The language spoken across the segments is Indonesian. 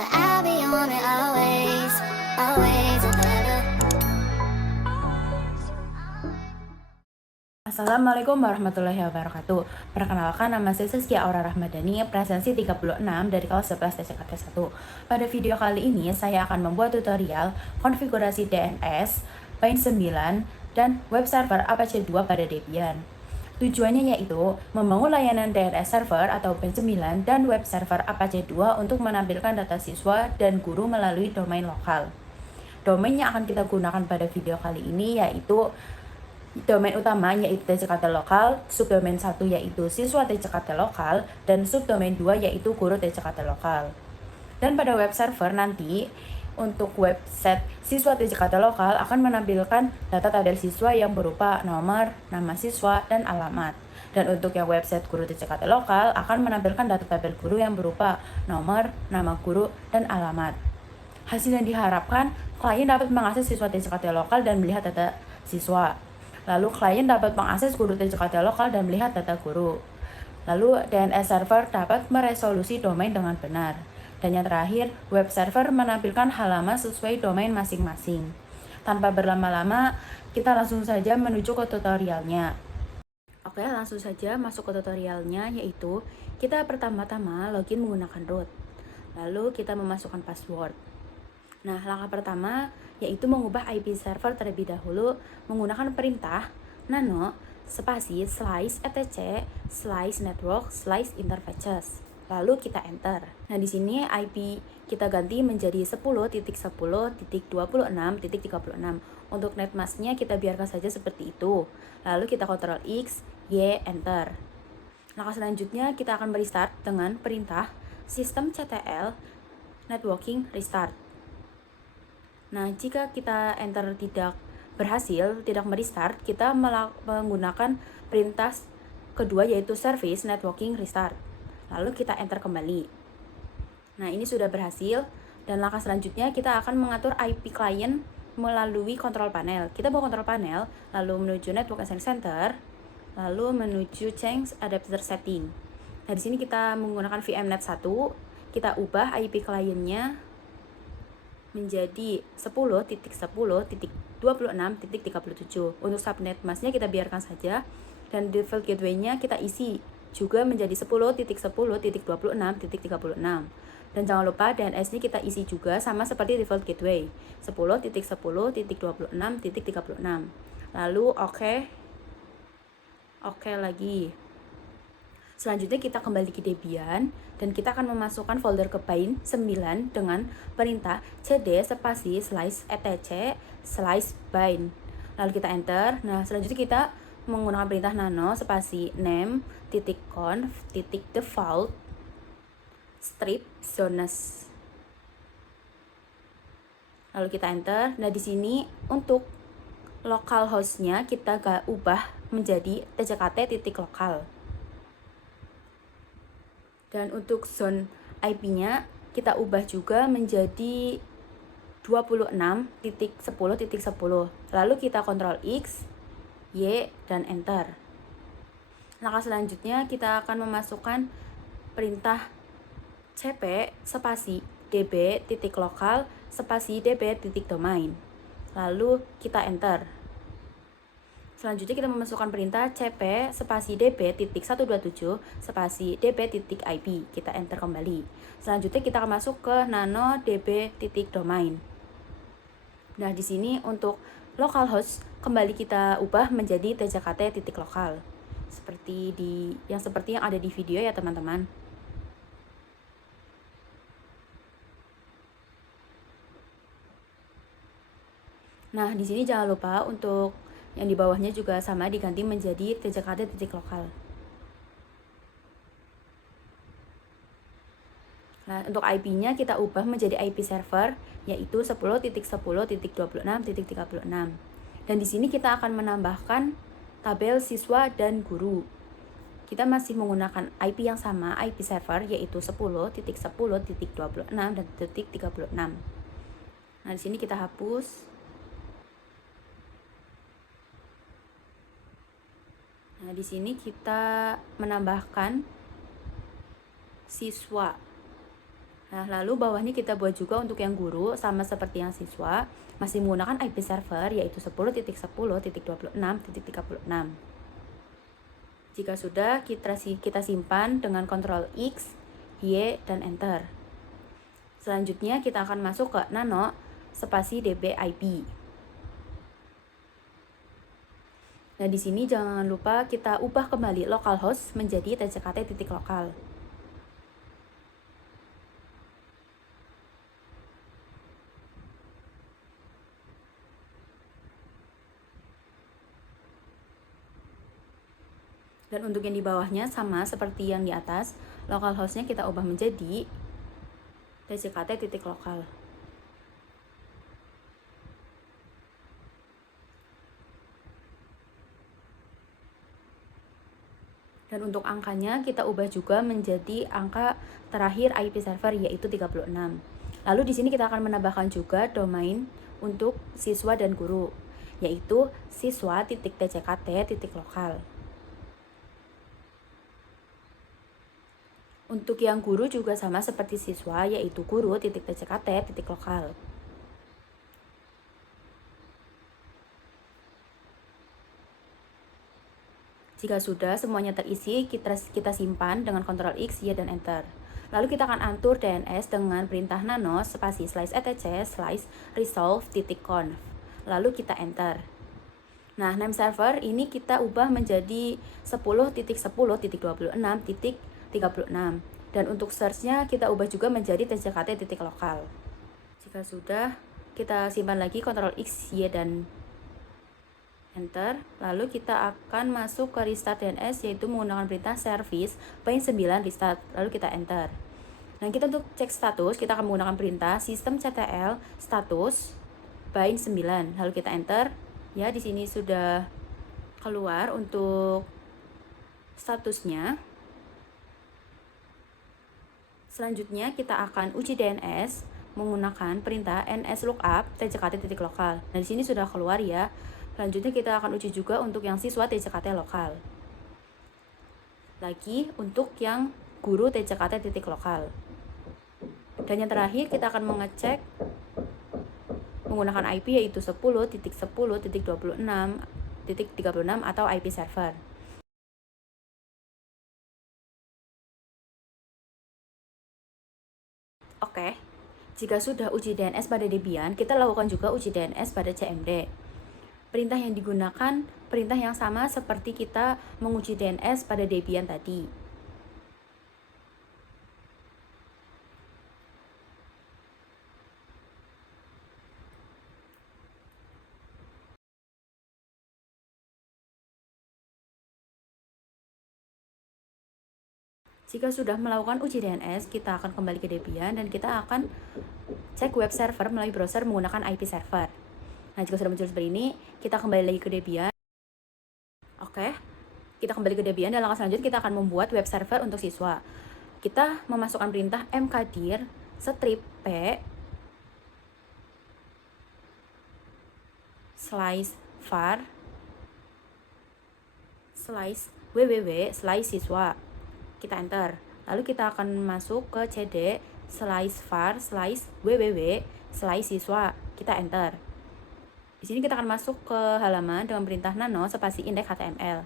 but I'll be on it always, always and ever. Assalamualaikum warahmatullahi wabarakatuh. Perkenalkan, nama saya Saskia Aura Rahmadani, presensi 36 dari kelas 11 TCKT 1. Pada video kali ini, saya akan membuat tutorial konfigurasi DNS, Pine 9, dan web server Apache 2 pada Debian. Tujuannya yaitu membangun layanan DNS server atau Pine 9 dan web server Apache 2 untuk menampilkan data siswa dan guru melalui domain lokal. Domain yang akan kita gunakan pada video kali ini yaitu domain utama yaitu TCKT lokal, subdomain 1 yaitu siswa TCKT lokal, dan subdomain 2 yaitu guru TCKT lokal. Dan pada web server nanti, untuk website siswa TCKT lokal akan menampilkan data tabel siswa yang berupa nomor, nama siswa, dan alamat. Dan untuk yang website guru TCKT lokal akan menampilkan data tabel guru yang berupa nomor, nama guru, dan alamat. Hasil yang diharapkan, klien dapat mengakses siswa TCKT lokal dan melihat data siswa. Lalu klien dapat mengakses guru TCKT lokal dan melihat data guru. Lalu DNS server dapat meresolusi domain dengan benar. Dan yang terakhir, web server menampilkan halaman sesuai domain masing-masing. Tanpa berlama-lama, kita langsung saja menuju ke tutorialnya. Oke, langsung saja masuk ke tutorialnya, yaitu kita pertama-tama login menggunakan root. Lalu kita memasukkan password. Nah, langkah pertama yaitu mengubah IP server terlebih dahulu menggunakan perintah nano spasi slice etc slice network slice interfaces. Lalu kita enter. Nah, di sini IP kita ganti menjadi 10.10.26.36. Untuk netmasknya kita biarkan saja seperti itu. Lalu kita Ctrl X, Y, enter. Langkah selanjutnya kita akan merestart dengan perintah systemctl networking restart. Nah, jika kita enter tidak berhasil, tidak merestart, kita menggunakan perintah kedua yaitu service networking restart. Lalu kita enter kembali. Nah, ini sudah berhasil. Dan langkah selanjutnya kita akan mengatur IP client melalui control panel. Kita buka control panel, lalu menuju network access center, lalu menuju change adapter setting. Nah, di sini kita menggunakan VMnet 1, kita ubah IP clientnya menjadi 10.10.26.37. Untuk subnet masknya kita biarkan saja, dan default gateway-nya kita isi juga menjadi 10.10.26.36. Dan jangan lupa DNS-nya kita isi juga sama seperti default gateway, 10.10.26.36. Lalu oke lagi. Selanjutnya kita kembali ke Debian dan kita akan memasukkan folder ke Pine 9 dengan perintah cd spasi slice etc slice bind. Lalu kita enter. Nah, selanjutnya kita menggunakan perintah nano spasi name .conf .default strip zones. Lalu kita enter. Nah, di sini untuk localhost-nya kita ubah menjadi tckt.lokal. Dan untuk zone IP-nya kita ubah juga menjadi 26.10.10. Lalu kita Ctrl X, Y, dan enter. Langkah selanjutnya kita akan memasukkan perintah cp spasi db.lokal spasi db.domain. Lalu kita enter. Selanjutnya kita memasukkan perintah cp spasi db.127 spasi db.ip. Kita enter kembali. Selanjutnya kita akan masuk ke nano db.domain. Nah, di sini untuk localhost kembali kita ubah menjadi tckt.lokal. Seperti yang ada di video ya, teman-teman. Nah, di sini jangan lupa untuk yang di bawahnya juga sama diganti menjadi tckt.lokal. Nah, untuk IP-nya kita ubah menjadi IP server yaitu 10.10.26.36. Dan di sini kita akan menambahkan tabel siswa dan guru. Kita masih menggunakan IP yang sama, IP server yaitu 10.10.26 dan .36. Nah, di sini kita hapus. Nah, di sini kita menambahkan siswa. Nah, lalu bawahnya kita buat juga untuk yang guru, sama seperti yang siswa, masih menggunakan IP server yaitu 10.10.26.36. Jika sudah, kita simpan dengan Ctrl X, Y, dan Enter. Selanjutnya kita akan masuk ke nano spasi db IP. Nah, di sini jangan lupa kita ubah kembali localhost menjadi tckt.lokal. Dan untuk yang di bawahnya sama seperti yang di atas, localhostnya kita ubah menjadi tckt.lokal. Dan untuk angkanya kita ubah juga menjadi angka terakhir IP server yaitu 36. Lalu di sini kita akan menambahkan juga domain untuk siswa dan guru yaitu siswa.tckt.lokal. Untuk yang guru juga sama seperti siswa yaitu guru.tckt.lokal. Jika sudah semuanya terisi, kita simpan dengan Ctrl X, Y, dan Enter. Lalu kita akan atur DNS dengan perintah nano spasi /etc /resolve.conf. Lalu kita Enter. Nah, name server ini kita ubah menjadi 10.10.26.36. Dan untuk search-nya kita ubah juga menjadi tckt.lokal. Jika sudah, kita simpan lagi Ctrl X, Y, dan Enter. Lalu kita akan masuk ke restart DNS yaitu menggunakan perintah service -9 restart. Lalu kita Enter. Dan kita untuk cek status, kita akan menggunakan perintah systemctl status -9. Lalu kita Enter. Ya, di sini sudah keluar untuk statusnya. Selanjutnya kita akan uji DNS menggunakan perintah nslookup tckt.lokal. Nah, di sini sudah keluar ya. Selanjutnya kita akan uji juga untuk yang siswa tckt lokal. Lagi untuk yang guru tckt.lokal. Dan yang terakhir kita akan mengecek menggunakan IP yaitu 10.10.26.36 atau IP server. Oke, jika sudah uji DNS pada Debian, kita lakukan juga uji DNS pada CMD. Perintah yang digunakan perintah yang sama seperti kita menguji DNS pada Debian tadi. Jika sudah melakukan uji DNS, kita akan kembali ke Debian dan kita akan cek web server melalui browser menggunakan IP server. Nah, jika sudah muncul seperti ini, kita kembali lagi ke Debian. Oke, kita kembali ke Debian dan langkah selanjutnya kita akan membuat web server untuk siswa. Kita memasukkan perintah mkdir strip p /var /www/siswa. Kita Enter. Lalu kita akan masuk ke cd /var /www/siswa. Kita Enter. Di sini kita akan masuk ke halaman dengan perintah nano spasi index.html.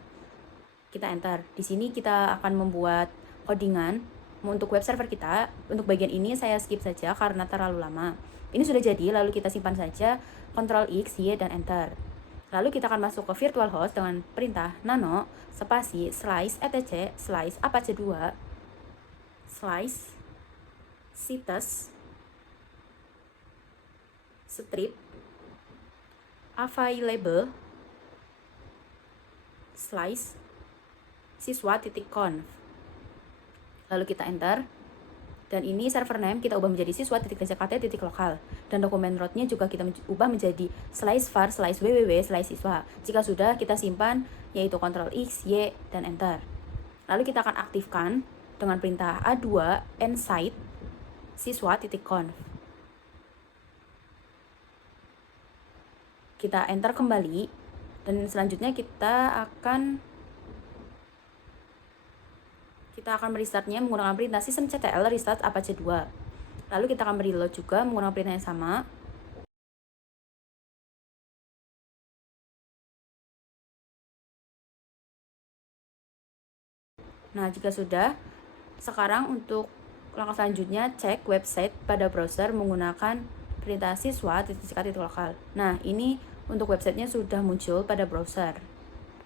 Kita Enter. Di sini kita akan membuat codingan untuk web server kita. Untuk bagian ini saya skip saja karena terlalu lama. Ini sudah jadi, lalu kita simpan saja Ctrl X, Y, dan Enter. Lalu kita akan masuk ke virtual host dengan perintah nano spasi /etc /apache2 /situs strip available /siswa.conf. Lalu kita Enter. Dan ini server name kita ubah menjadi siswa.tckt.lokal. Dan dokumen rootnya juga kita ubah menjadi /var /www/siswa. Jika sudah, kita simpan yaitu Ctrl X, Y, dan Enter. Lalu kita akan aktifkan dengan perintah A2 nsite siswa.conf. Kita Enter kembali. Dan selanjutnya kita akan merestartnya menggunakan perintah systemctl restart apache 2. Lalu kita akan reload juga menggunakan perintah yang sama. Nah, jika sudah, sekarang untuk langkah selanjutnya cek website pada browser menggunakan perintah siswa.ck.lokal. Nah, ini untuk websitenya sudah muncul pada browser.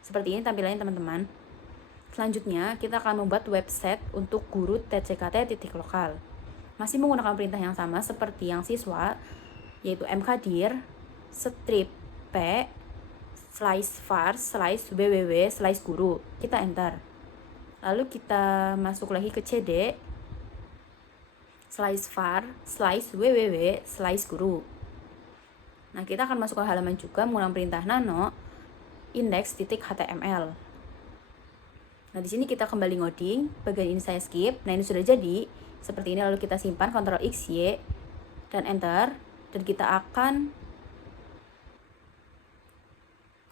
Seperti ini tampilannya teman-teman. Selanjutnya, kita akan membuat website untuk guru tckt.lokal. Masih menggunakan perintah yang sama seperti yang siswa, yaitu mkdir strip p /var/www/guru. Kita enter. Lalu kita masuk lagi ke cd /var/www/guru. Nah, kita akan masuk ke halaman juga menggunakan perintah nano index.html. Nah, di sini kita kembali ngoding, bagian ini saya skip. Nah, ini sudah jadi seperti ini. Lalu kita simpan, Ctrl X, Y, dan enter. Dan kita akan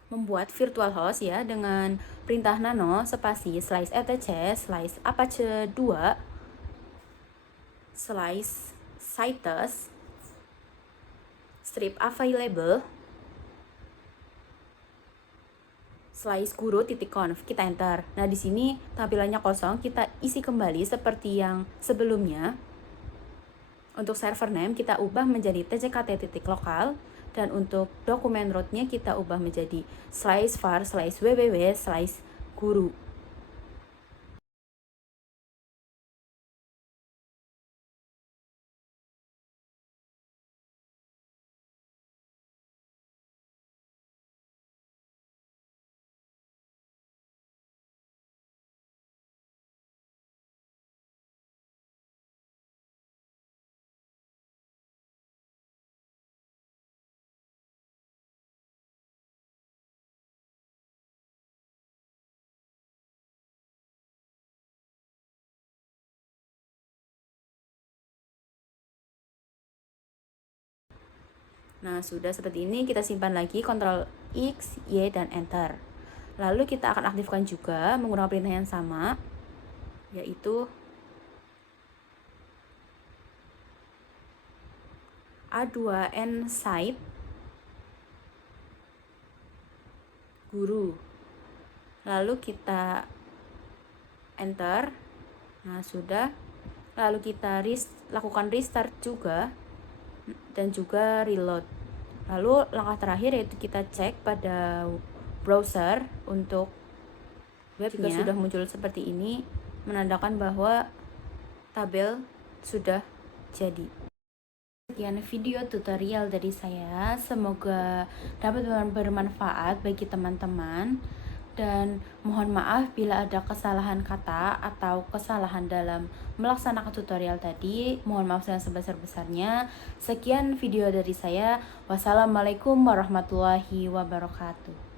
membuat virtual host ya dengan perintah nano spasi /etc/apache 2 /situs strip available /guru.conf. Kita enter. Nah, di sini tampilannya kosong, kita isi kembali seperti yang sebelumnya. Untuk server name kita ubah menjadi tckt.lokal. Dan untuk dokumen rootnya kita ubah menjadi /var/www/guru. Nah, sudah seperti ini, kita simpan lagi, Ctrl X, Y, dan enter. Lalu kita akan aktifkan juga menggunakan perintah yang sama, yaitu A2N site guru. Lalu kita enter. Nah, sudah. Lalu kita lakukan restart juga dan juga reload. Lalu langkah terakhir yaitu kita cek pada browser untuk webnya. Jika sudah muncul seperti ini, menandakan bahwa tabel sudah jadi. Sekian video tutorial dari saya, semoga dapat bermanfaat bagi teman-teman. Dan mohon maaf bila ada kesalahan kata atau kesalahan dalam melaksanakan tutorial tadi. Mohon maaf yang sebesar-besarnya. Sekian video dari saya. Wassalamualaikum warahmatullahi wabarakatuh.